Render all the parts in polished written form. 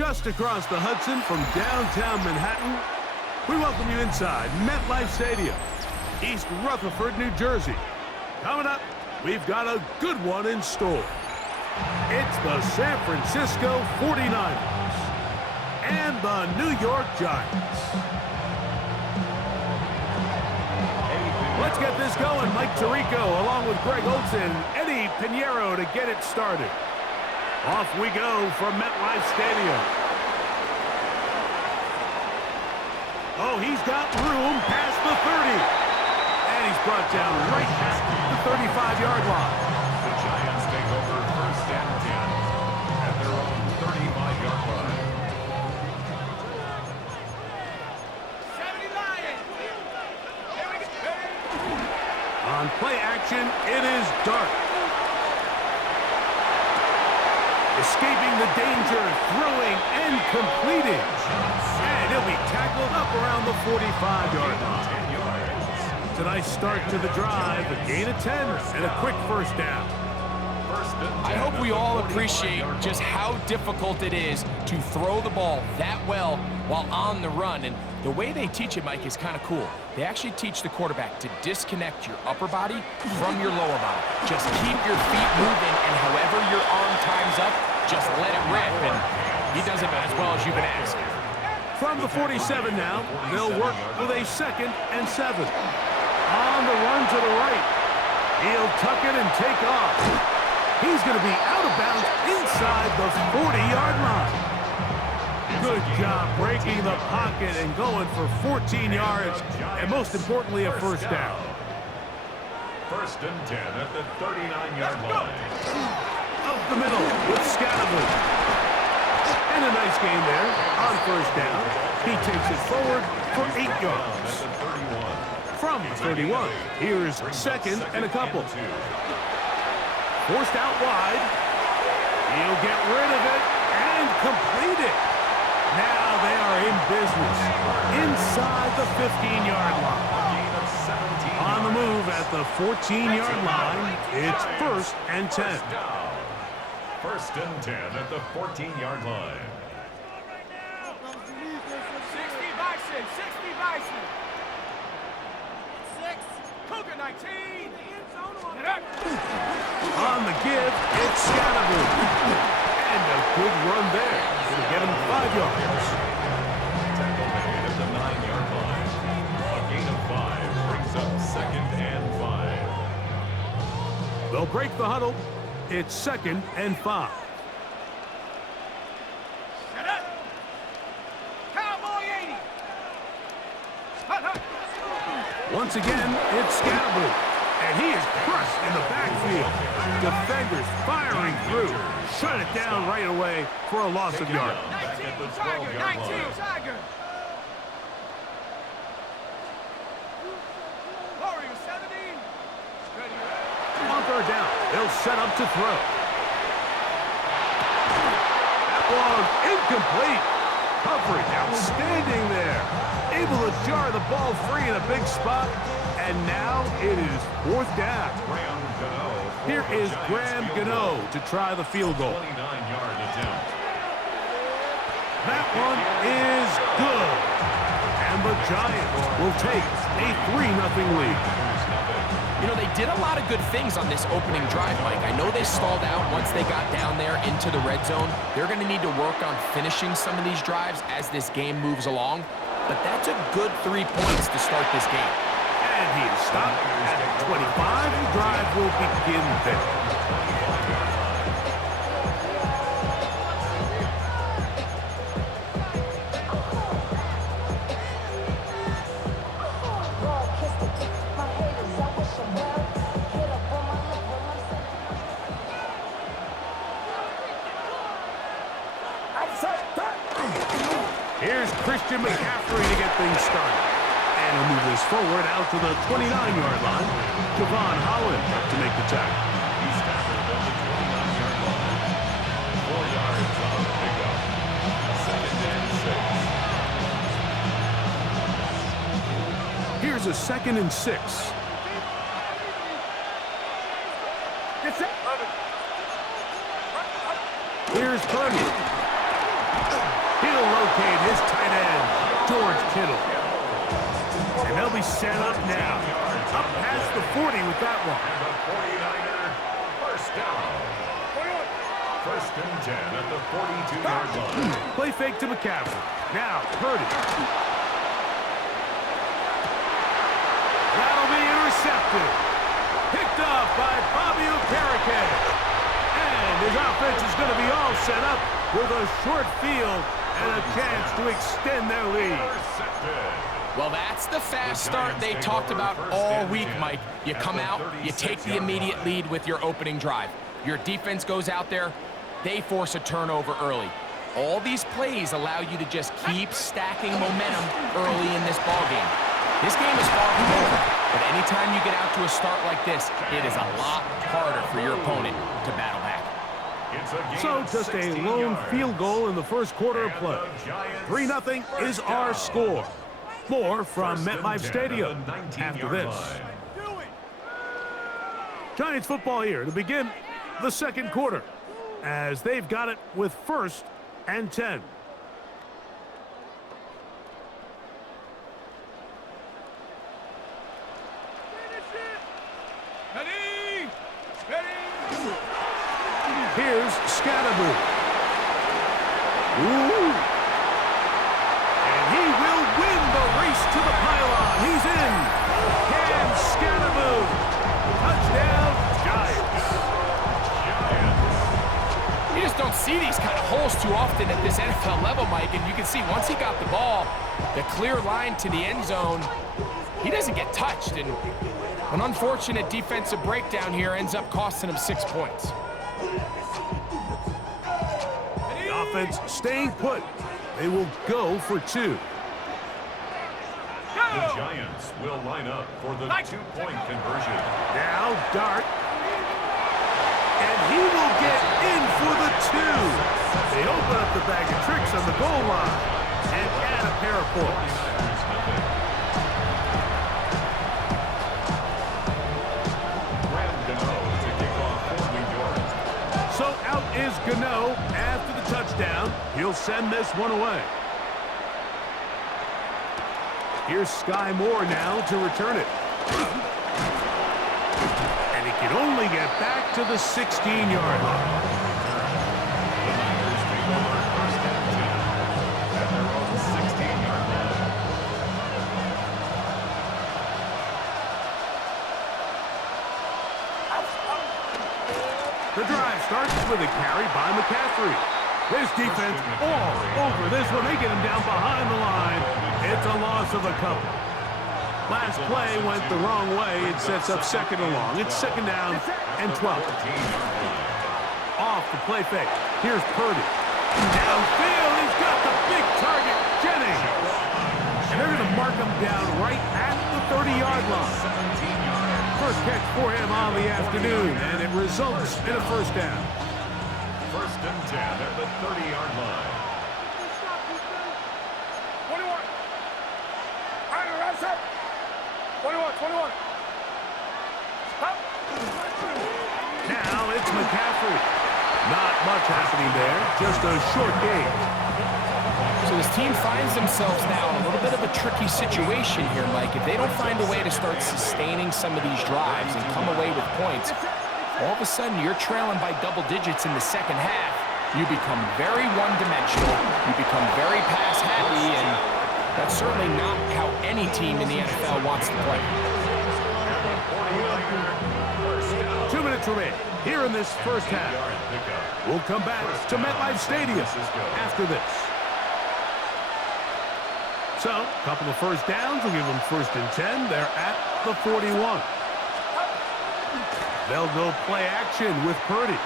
Just across the Hudson from downtown Manhattan, we welcome you inside MetLife Stadium, East Rutherford, New Jersey. Coming up, we've got a good one in store. It's the San Francisco 49ers and the New York Giants. Let's get this going. Mike Tirico along with Greg Olsen, Eddie Pinheiro to get it started. Off we go from MetLife Stadium. Oh, he's got room past the 30. And he's brought down right at the 35-yard line. The Giants take over first and 10 at their own 35-yard line. 79. On play action, it is Dart. Escaping the danger, throwing and completing. And he'll be tackled up around the 45-yard line. It's a nice start to the drive, a gain of 10 and a quick first down. I hope we all appreciate just how difficult it is to throw the ball that well while on the run. And the way they teach it, Mike, is kind of cool. They actually teach the quarterback to disconnect your upper body from your lower body. Just keep your feet moving, and however your arm times up, just let it rip. And he does it as well as you can ask. From the 47 now, they'll work with a 2nd and 7. On the run to the right. He'll tuck it and take off. He's going to be out of bounds inside the 40-yard line. Good job breaking the pocket and going for 14 yards, and most importantly, a first down. First and 10 at the 39-yard line. Up the middle with Scatterwood. And a nice gain there on first down. He takes it forward for 8 yards. From the 31, here's 2nd and a couple. Forced out wide. He'll get rid of it and complete it. Now they are in business inside the 15-yard line. On the move at the 14-yard line, it's 1st and 10. First and 10 at the 14-yard line. 60 Bison, 60 Bison. 6, Cougar 19. On the give, it's Scatterwood. And a good run there. It'll get him 5 yards. Tackle made at the 9-yard line. A gain of 5 brings up 2nd and 5. They'll break the huddle. It's 2nd and 5. Set up. Cowboy 80. Once again, it's Scatterwood. And he is crushed in the backfield. Defenders firing through. Shut it down right away for a loss of yards. 19, Tiger, 19, Tiger. Warrior 70. Ready. On third down, they'll set up to throw. That one incomplete. Coverage outstanding there. Able to jar the ball free in a big spot. And now it is 4th down. Here is Graham Gano to try the field goal. 29-yard attempt. That one is good. And the Giants will take a 3-0 lead. You know, they did a lot of good things on this opening drive, Mike. I know they stalled out once they got down there into the red zone. They're going to need to work on finishing some of these drives as this game moves along. But that's a good 3 points to start this game. And he is stopped at 25. The drive will begin there. Here's Christian McCaffrey to get things started. And he'll move this forward out to the 29-yard line. Javon Holland up to make the tackle. He's tackled at the 29-yard line. 4 yards on the pickup. 2nd and 6. Here's a 2nd and 6. Here's Purdy. locate his tight end, George Kittle. And they'll be set up now. Up past the 40 with that one. And the 49er, first down. First and 10 at the 42-yard line. Play fake to McCaffrey. Now, Purdy. That'll be intercepted. Picked off by Bobby Okereke. And his offense is going to be all set up with a short field and a chance to extend their lead. Well, that's the fast start they talked about all week, Mike. You come out, you take the immediate lead with your opening drive. Your defense goes out there, they force a turnover early. All these plays allow you to just keep stacking momentum early in this ballgame. This game is far from over, but anytime you get out to a start like this, it is a lot harder for your opponent to battle back. So just a lone field goal in the first quarter of play. 3-0 is our score. More from MetLife Stadium after this. Giants football here to begin the second quarter as they've got it with 1st and 10. Ready! Ready! Here's Scatterby. Ooh. And he will win the race to the pylon. He's in. Cam Scatterby. Touchdown, Giants. You just don't see these kind of holes too often at this NFL level, Mike, and you can see once he got the ball, the clear line to the end zone, he doesn't get touched, and an unfortunate defensive breakdown here ends up costing him 6 points. The offense staying put. They will go for 2. The Giants will line up for the 2-point conversion. Now Dart. And he will get in for the 2. They open up the bag of tricks on the goal line and add a pair of points. So out is Gano after the touchdown. He'll send this one away. Here's Sky Moore now to return it. And he can only get back to the 16-yard line. The Niners take over 1st and 10 at their own 16-yard line. The drive starts with a carry by McCaffrey. This defense all over this one. They get him down behind the line. It's a loss of a couple. Last play went the wrong way. It sets up 2nd and long. It's 2nd down and 12. Off the play fake. Here's Purdy. Downfield, he's got the big target, Jennings. And they're going to mark him down right at the 30-yard line. First catch for him on the afternoon, and it results in a 1st down. 1st and 10 at the 30-yard line. 21. Right, set. 21. Stop. Now it's McCaffrey. Not much happening there, just a short game. So this team finds themselves now in a little bit of a tricky situation here, Mike. If they don't find a way to start sustaining some of these drives and come away with points, all of a sudden you're trailing by double digits in the second half. You become very one-dimensional. You become very pass-happy, and that's certainly not how any team in the NFL wants to play. 2 minutes remain here in this first half. We'll come back to MetLife Stadium after this. So, a couple of 1st downs will give them 1st and 10. They're at the 41. They'll go play action with Purdy.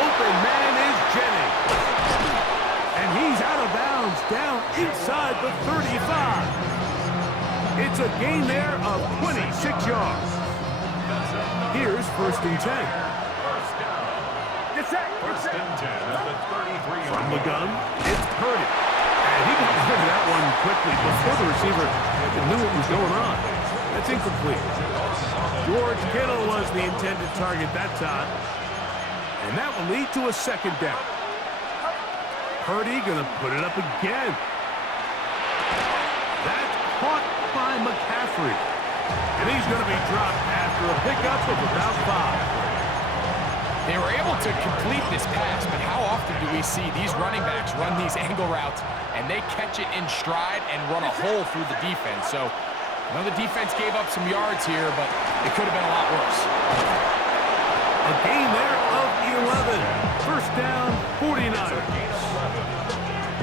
Open man is Jennings. And he's out of bounds down inside the 35. It's a gain there of 26 yards. Here's 1st and 10. First and 10 at the 33-yard From the line. gun, it's Purdy. And he got rid of that one quickly before the receiver knew what was going on. That's incomplete. George Kittle was the intended target that time. And that will lead to a 2nd down. Purdy gonna put it up again. That's caught by McCaffrey. And he's gonna be dropped after a pickup of about 5. They were able to complete this pass, but how often do we see these running backs run these angle routes and they catch it in stride and run a hole through the defense? So, I know the defense gave up some yards here, but it could have been a lot worse. A gain there of 11. First down, 49ers.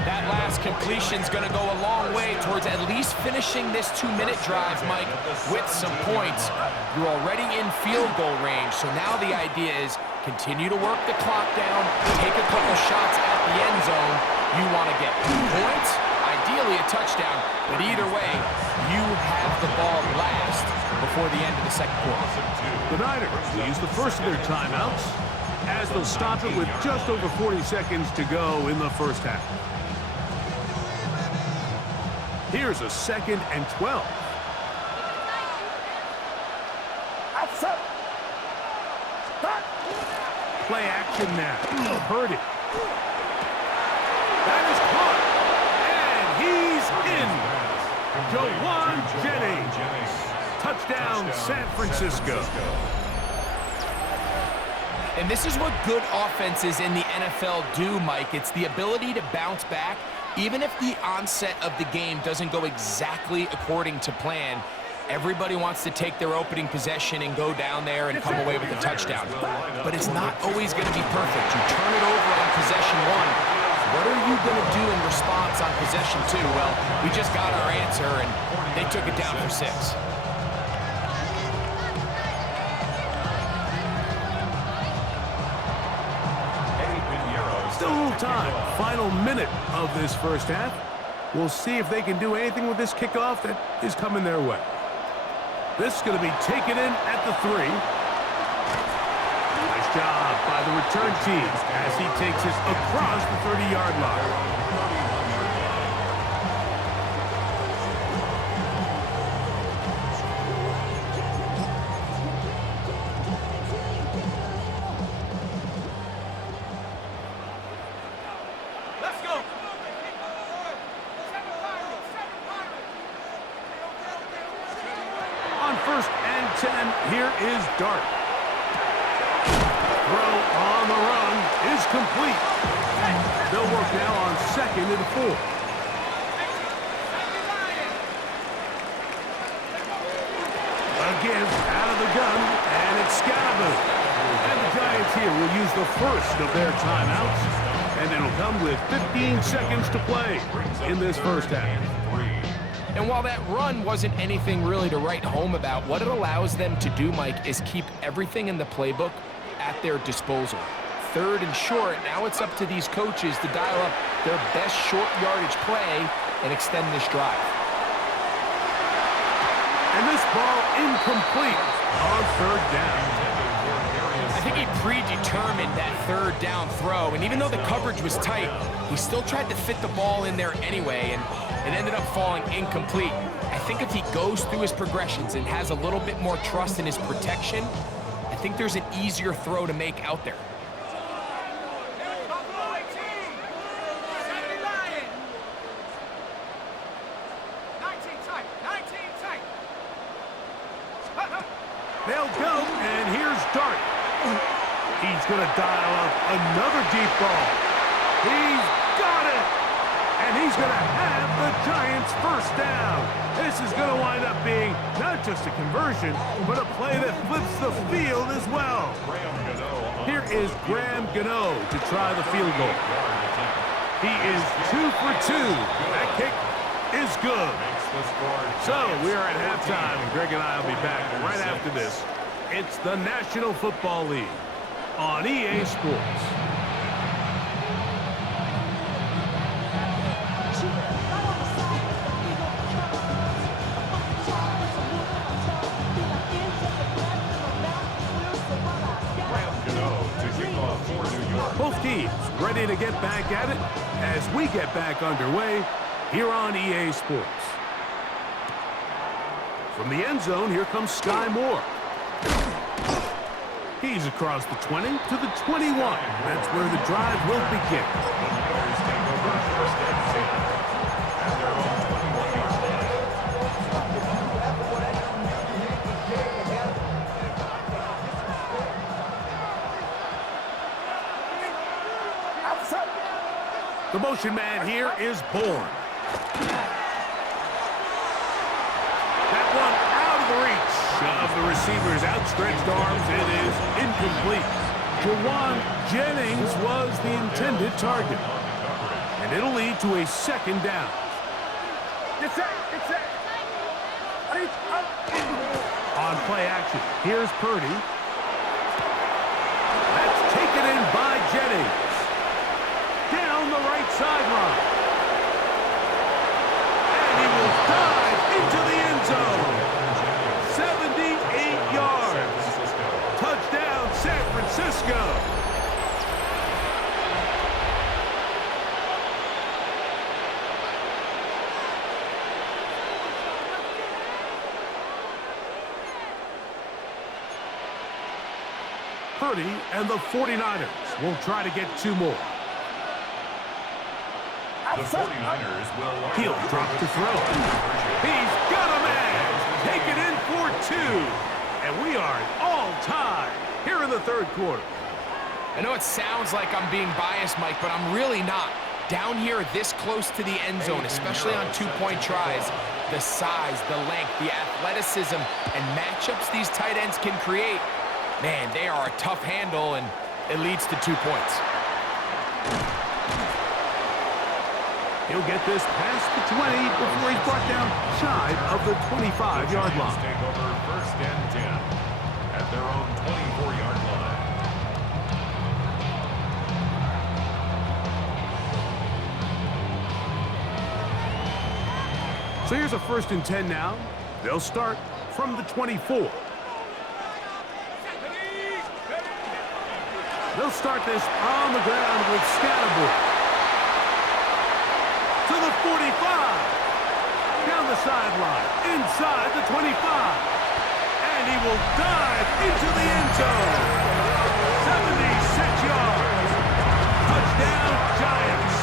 That last completion's going to go a long way towards at least finishing this 2-minute drive, Mike, with some points. You're already in field goal range, so now the idea is continue to work the clock down, take a couple shots at the end zone. You want to get points, ideally a touchdown, but either way, you have the ball last before the end of the second quarter. The Niners will use the first of their timeouts as they'll stop it with just over 40 seconds to go in the first half. Here's a 2nd and 12. Play action now. Purdy. That is caught. And he's in. Jawan Jennings. Touchdown, San Francisco. And this is what good offenses in the NFL do, Mike. It's the ability to bounce back, even if the onset of the game doesn't go exactly according to plan. Everybody wants to take their opening possession and go down there and come away with a touchdown. But it's not always going to be perfect. You turn it over on possession 1. What are you going to do in response on possession 2? Well, we just got our answer, and they took it down for 6. Still a little time. Final minute of this first half. We'll see if they can do anything with this kickoff that is coming their way. This is going to be taken in at the 3. Nice job by the return team as he takes it across the 30-yard line. First and 10, here is Dart. Throw on the run is complete. They'll work now on 2nd and 4. Again, out of the gun, and it's Scatterman. And the Giants here will use the first of their timeouts, and it'll come with 15 seconds to play in this first half. And while that run wasn't anything really to write home about, what it allows them to do, Mike, is keep everything in the playbook at their disposal. 3rd and short, now it's up to these coaches to dial up their best short yardage play and extend this drive. And this ball incomplete on 3rd down. I think he predetermined that 3rd down throw, and even though the coverage was tight, he still tried to fit the ball in there anyway, and it ended up falling incomplete. I think if he goes through his progressions and has a little bit more trust in his protection, I think there's an easier throw to make out there. They'll go, and here's Dart. He's going to dial up another deep ball. He's got it! And he's going to have the Giants first down. This is going to wind up being not just a conversion, but a play that flips the field as well. Here is Graham Gano to try the field goal. He is 2 for 2. That kick is good. So we are at halftime, and Greg and I will be back right after this. It's the National Football League on EA Sports. Both teams ready to get back at it as we get back underway here on EA Sports. From the end zone, here comes Sky Moore. He's across the 20 to the 21. That's where the drive will begin. The motion man here is Bourne. That one out of the reach of the receiver's outstretched arms. It is incomplete. Jawan Jennings was the intended target. And it'll lead to a second down. Get set. On play action, here's Purdy. That's taken in by Jennings. Down the right sideline. And he will dive into the end zone. 78 yards. Touchdown, San Francisco. Purdy and the 49ers will try to get two more. The 49ers will He'll drop to throw. He's got a man. Take it in for two. And we are at all time here in the third quarter. I know it sounds like I'm being biased, Mike, but I'm really not. Down here this close to the end zone, especially on two-point tries, the size, the length, the athleticism, and matchups these tight ends can create, man, they are a tough handle, and it leads to 2 points. He'll get this past the 20 before he's brought down shy of the 25-yard line. Take over first and 10 at their own 24-yard line. So here's a first and 10 now. They'll start from the 24. They'll start this on the ground with Scatterboard. To the 45. Down the sideline. Inside the 25. And he will dive into the end zone. 76 yards. Touchdown, Giants.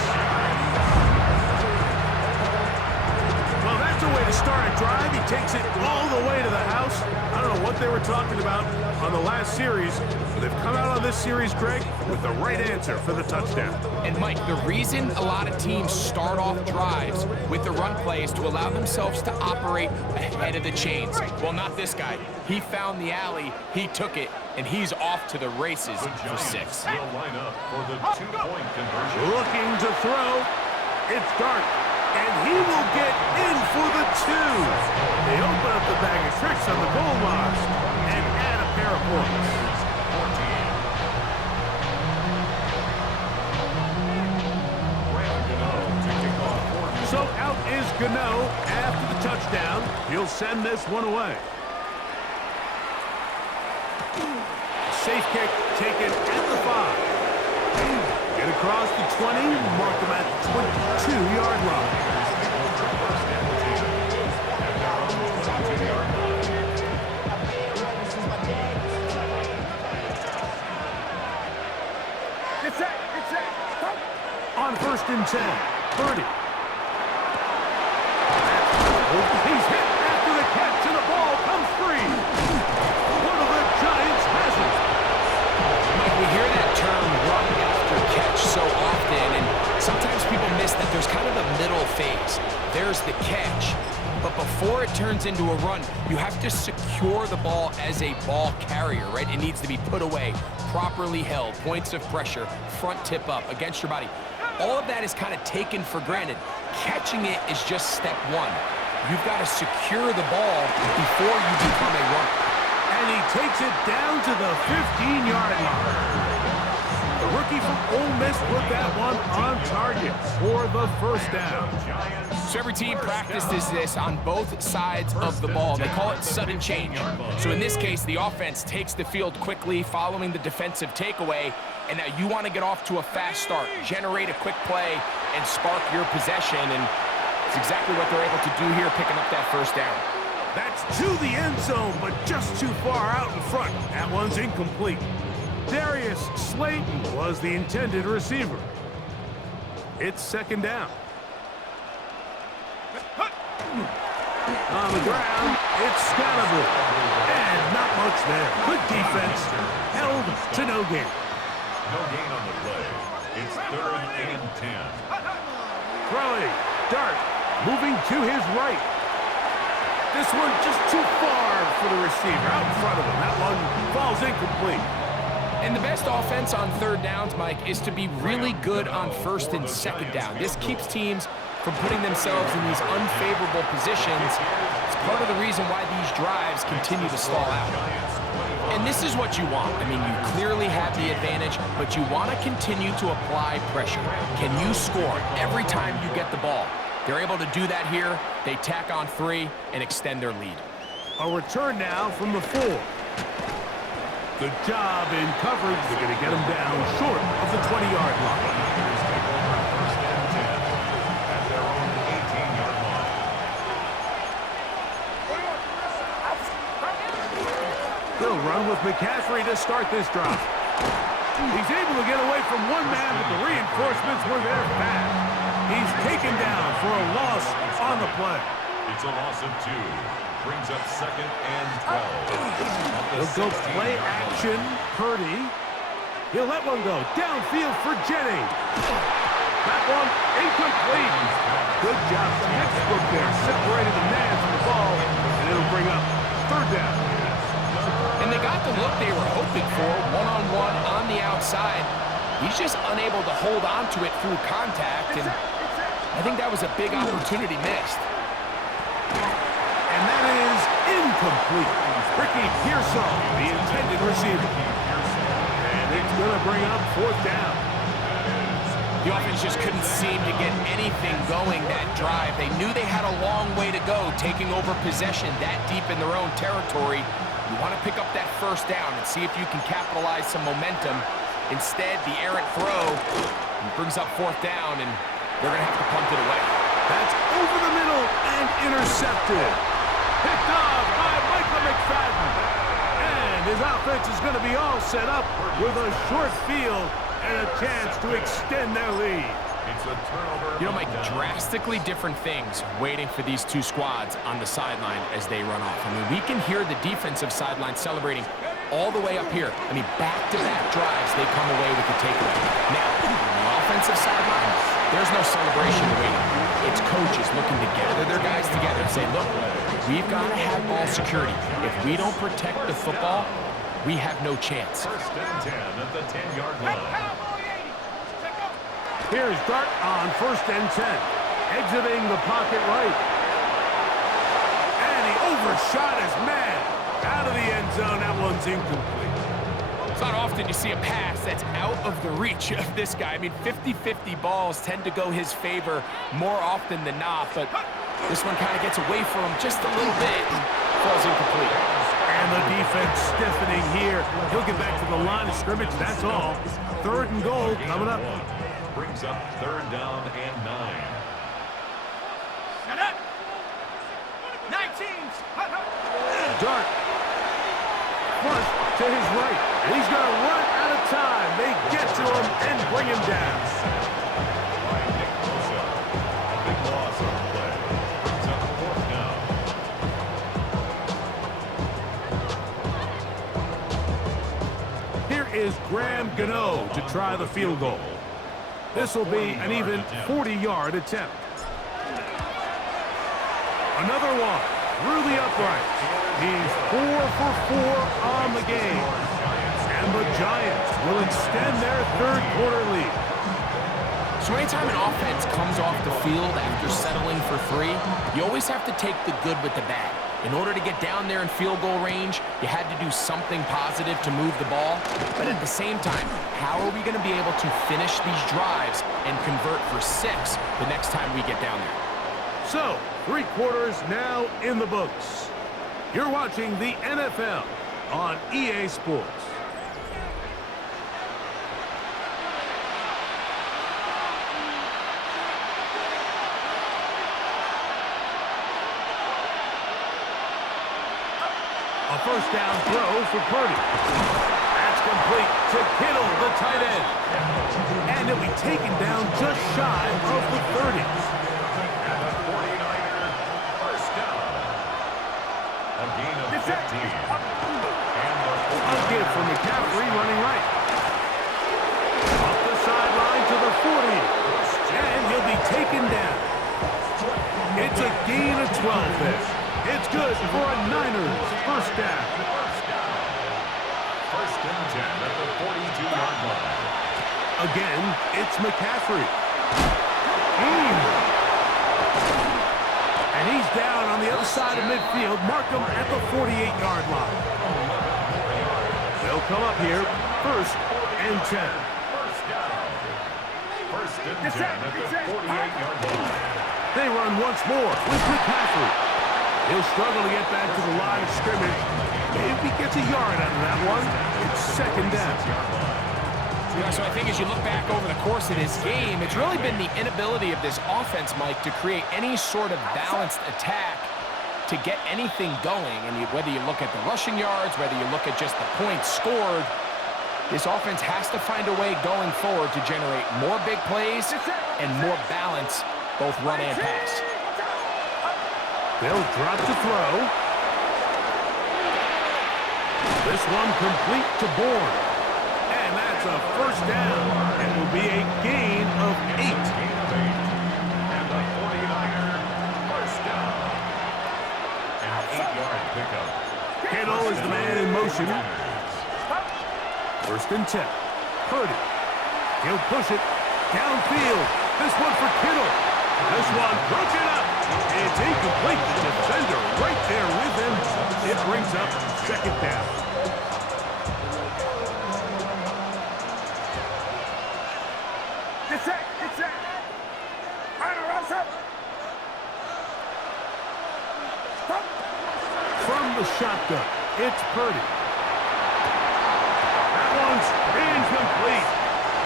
Well, that's a way to start a drive. He takes it all the way to the house. I don't know what they were talking about on the last series, but they've come out on this series, Greg, with the right answer for the touchdown. And Mike, the reason a lot of teams start off drives with the run play is to allow themselves to operate ahead of the chains. Well, not this guy. He found the alley, he took it, and he's off to the races for 6. Will line up for the 2-point conversion. Looking to throw. It's dark. And he will get in for the 2. They open up the bag of tricks on the goal line and add a pair of points. 14. So out is Gano after the touchdown. He'll send this one away. Safe kick taken at the 5. Get across the 20, mark him at the 22-yard line. On first and 10, Purdy. He's hit after the catch, and the ball comes free. One of the Giants has it. Mike, we hear that term run after catch so often, and sometimes people miss that there's kind of a middle phase. There's the catch, but before it turns into a run, you have to secure the ball as a ball carrier, right? It needs to be put away, properly held, points of pressure, front tip up against your body. All of that is kind of taken for granted. Catching it is just step one. You've got to secure the ball before you become a runner. And he takes it down to the 15-yard line. The rookie from Ole Miss put that one on target for the first down. So every team practices this on both sides of the ball. They call it sudden change. So in this case, the offense takes the field quickly following the defensive takeaway, and now you want to get off to a fast start, generate a quick play, and spark your possession, and it's exactly what they're able to do here, picking up that first down. That's to the end zone, but just too far out in front. That one's incomplete. Darius Slayton was the intended receiver. It's second down. On the ground, it's Scatterboard. And not much there. Good defense. Held to no gain. No gain on the play. It's 3rd and 10. Throwing. Dart. Moving to his right. This one just too far for the receiver. Out in front of him. That one falls incomplete. And the best offense on third downs, Mike, is to be really good on first and second down. This keeps teams from putting themselves in these unfavorable positions. It's part of the reason why these drives continue to stall out. And this is what you want. I mean, you clearly have the advantage, but you want to continue to apply pressure. Can you score every time you get the ball? They're able to do that here. They tack on 3 and extend their lead. A return now from the 4. Good job in coverage. They're going to get him down short of the 20-yard line. First and 10 at their own 18-yard line. They'll run with McCaffrey to start this drive. He's able to get away from one man, but the reinforcements were there fast. He's taken down for a loss on the play. It's a loss of 2. Brings up second and 12. He'll go play action. Purdy. He'll let one go. Downfield for Jennings. That one incomplete. Good job. Textbook there. Separated the man from the ball. And it'll bring up third down. And they got the look they were hoping for, one-on-one on the outside. He's just unable to hold on to it through contact, and I think that was a big opportunity missed. And that is incomplete. Ricky Pearsall, the intended receiver. And it's going to bring up fourth down. The offense just couldn't seem to get anything going that drive. They knew they had a long way to go, taking over possession that deep in their own territory. You want to pick up that first down and see if you can capitalize some momentum. Instead, the errant throw brings up fourth down, and they're going to have to punt it away. That's over the middle and intercepted. Picked off by Michael McFadden. And his offense is going to be all set up with a short field and a chance to extend their lead. It's a turnover. You know, Mike, drastically different things waiting for these two squads on the sideline as they run off. I mean, we can hear the defensive sideline celebrating all the way up here. I mean, back-to-back drives, they come away with the takeaway. Now, on the offensive sideline, there's no celebration waiting. It's coaches looking to gather their guys together and say, look, we've got to have ball security. If we don't protect the football, we have no chance. First and 10 at the 10-yard line. Here's Dart on first and 10. Exiting the pocket right. And he overshot his man. Out of the end zone, that one's incomplete. It's not often you see a pass that's out of the reach of this guy. I mean, 50-50 balls tend to go his favor more often than not, but this one kind of gets away from him just a little bit and falls incomplete. And the defense stiffening here. He'll get back to the line of scrimmage, that's all. Third and goal coming up. Brings up third down and 9. Shut up! 19s! Dart. Flush to his right. And he's going to run out of time. They get to him and bring him down. By Nick Bosa. A big loss on the play. Brings up fourth down. Here is Graham Gano to try the field goal. This will be an even 40-yard attempt. Another one through the uprights. He's 4 for 4 on the game. And the Giants will extend their third quarter lead. So anytime an offense comes off the field after settling for 3, you always have to take the good with the bad. In order to get down there in field goal range, you had to do something positive to move the ball. But at the same time, how are we going to be able to finish these drives and convert for 6 the next time we get down there? So, 3 quarters now in the books. You're watching the NFL on EA Sports. A first down throw for Purdy. That's complete to Kittle, the tight end. And it'll be taken down just shy of the 30. And a 49er first down. A gain of 15. And A give for McCaffrey running right. Up the sideline to the 40. 12 there. It's good for a Niners first down. First and 10 at the 42-yard line. Again, it's McCaffrey. And he's down on the other side of midfield. Mark him at the 48-yard line. They'll come up here, first and 10. First and 10 at the 48-yard line. They run once more with McCaffrey. He'll struggle to get back to the line of scrimmage. If he gets a yard out of that one, it's second down. Yeah, so I think as you look back over the course of this game, it's really been the inability of this offense, Mike, to create any sort of balanced attack to get anything going. And whether you look at the rushing yards, whether you look at just the points scored, this offense has to find a way going forward to generate more big plays and more balance, both run and pass. They'll drop to throw. This one complete to Bourne. And that's a first down. It will be a gain of 8. And the 49er first down. An 8-yard pickup. Kittle is the man in motion. First and 10. Purdy. He'll push it downfield. This one for Kittle. This one broken up. It's incomplete. The defender right there with him. It brings up second down. From the shotgun, it's Purdy. That one's incomplete.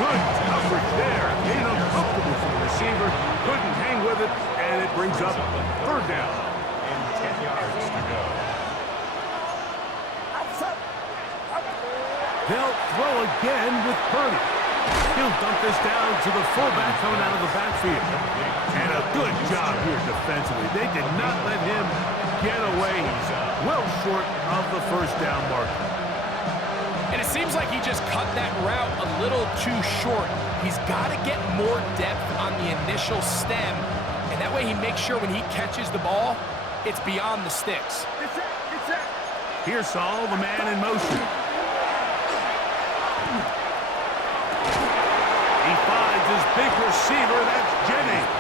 Good coverage there. Made him comfortable for the receiver. Couldn't hang with it, and it brings up third down. And 10 yards to go. They'll throw again with Purdy. He'll dump this down to the fullback coming out of the backfield. And a good job here defensively. They did not let him get away. He's well short of the first down marker. And it seems like he just cut that route a little too short. He's got to get more depth on the initial stem. And that way he makes sure when he catches the ball, it's beyond the sticks. Here's Saul, the man in motion. He finds his big receiver, that's Jennings.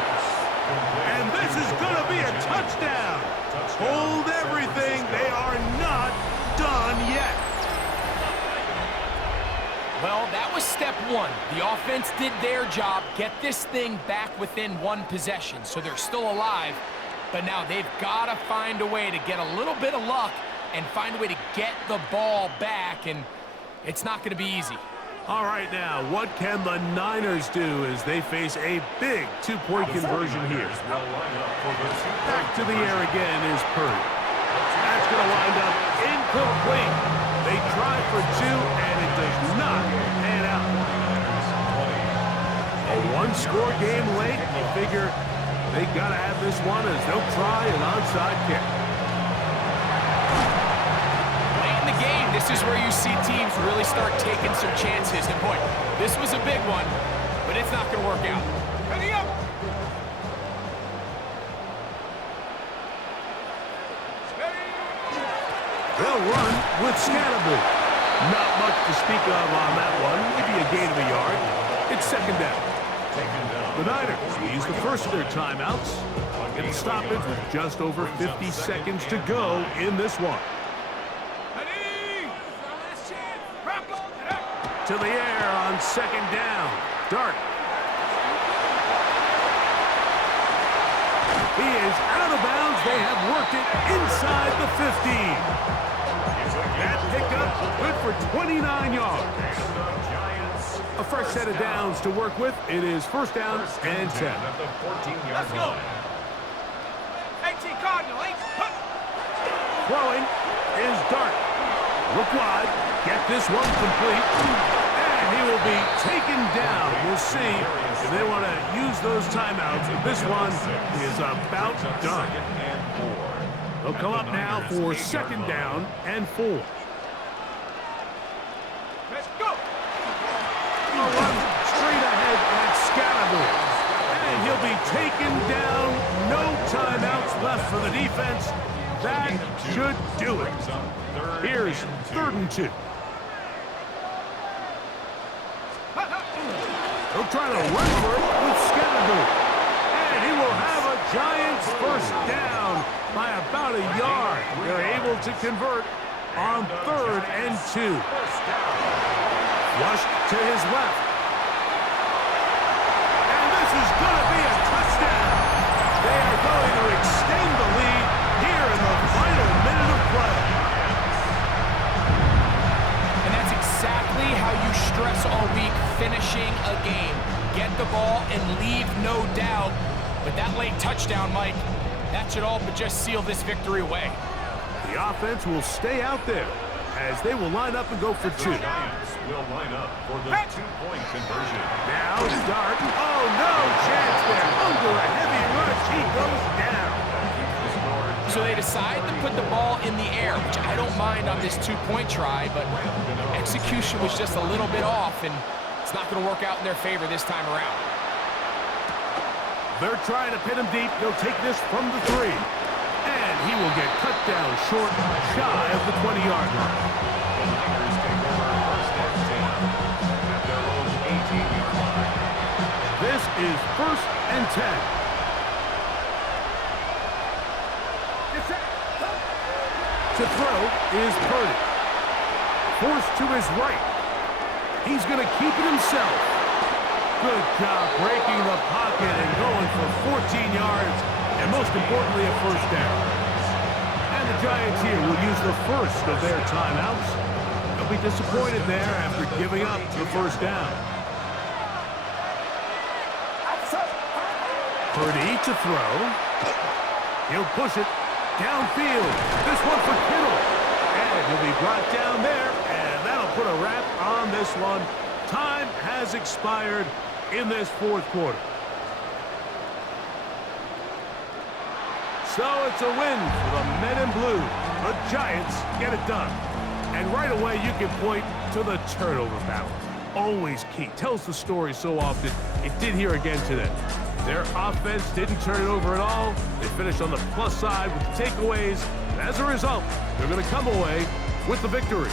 And this is going to be a touchdown. Hold everything. They are not done yet. Well, that was step one. The offense did their job, get this thing back within one possession, so they're still alive. But now they've got to find a way to get a little bit of luck and find a way to get the ball back, and it's not going to be easy. All right, now, what can the Niners do as they face a big two-point conversion here? Back to the air again is Purdy. That's going to wind up incomplete. They try for 2, and it does not pan out. A one-score game late, you figure they got to have this one as they'll try an onside kick. This is where you see teams really start taking some chances. And boy, this was a big one, but it's not going to work out. Ready up! They'll run with Scatterby. Not much to speak of on that one. Maybe a gain of a yard. It's second down. The Niners use the first of their timeouts. Get the stoppage with just over 50 seconds to go in this one. To the air on second down. Dart. He is out of bounds. They have worked it inside the 15. That pickup good for 29 yards. A fresh set of downs to work with. It is first down and 10. At the 14-yard Let's go. line. 18 Cardinal, 8. Throwing is Dart. Look wide. Get this one complete. And he will be taken down. We'll see if they want to use those timeouts. This one is about done. They'll come up now for second down and 4. Let's go. Run straight ahead at Scalaboo. And he'll be taken down. No timeouts left for the defense. That should do it. Here's 3rd and 2. He'll try to run for it with Scatterboo. And he will have a Giants first down by about a yard. They're able to convert on 3rd and 2. Flushed to his left. And this is going to be a touchdown. They are going to extend the lead here in the final minute of play. And that's exactly how you stress all week finishing a game. Get the ball and leave no doubt. But that late touchdown, Mike, that should all but just seal this victory away. The offense will stay out there as they will line up and go for 2. Giants will line up for the 2-point conversion. Now Dart. Oh, no chance there. Under a heavy rush, he goes down. So they decide to put the ball in the air, which I don't mind on this 2-point try, but execution was just a little bit off, and it's not going to work out in their favor this time around. They're trying to pin him deep. He'll take this from the 3. And he will get cut down short, shy of the 20-yard line. The Niners take over 1st and 10 at their own 18-yard line. This is 1st and 10. To throw is Purdy. Forced to his right. He's going to keep it himself. Good job breaking the pocket and going for 14 yards, and most importantly, a first down. And the Giants here will use the first of their timeouts. They'll be disappointed there after giving up the first down. Purdy to throw. He'll push it downfield. This one for Kittle. And he'll be brought down there, and that'll put a wrap on this one. Time has expired in this 4th quarter. So it's a win for the Men in Blue. The Giants get it done. And right away you can point to the turnover battle. Always key. Tells the story so often. It did here again today. Their offense didn't turn it over at all. They finished on the plus side with the takeaways. And as a result, they're going to come away with the victory.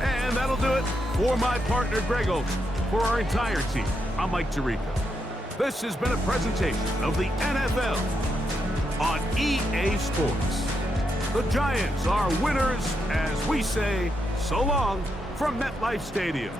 And that'll do it for my partner, Greg Olsen. For our entire team, I'm Mike Tirico. This has been a presentation of the NFL on EA Sports. The Giants are winners as we say so long from MetLife Stadium.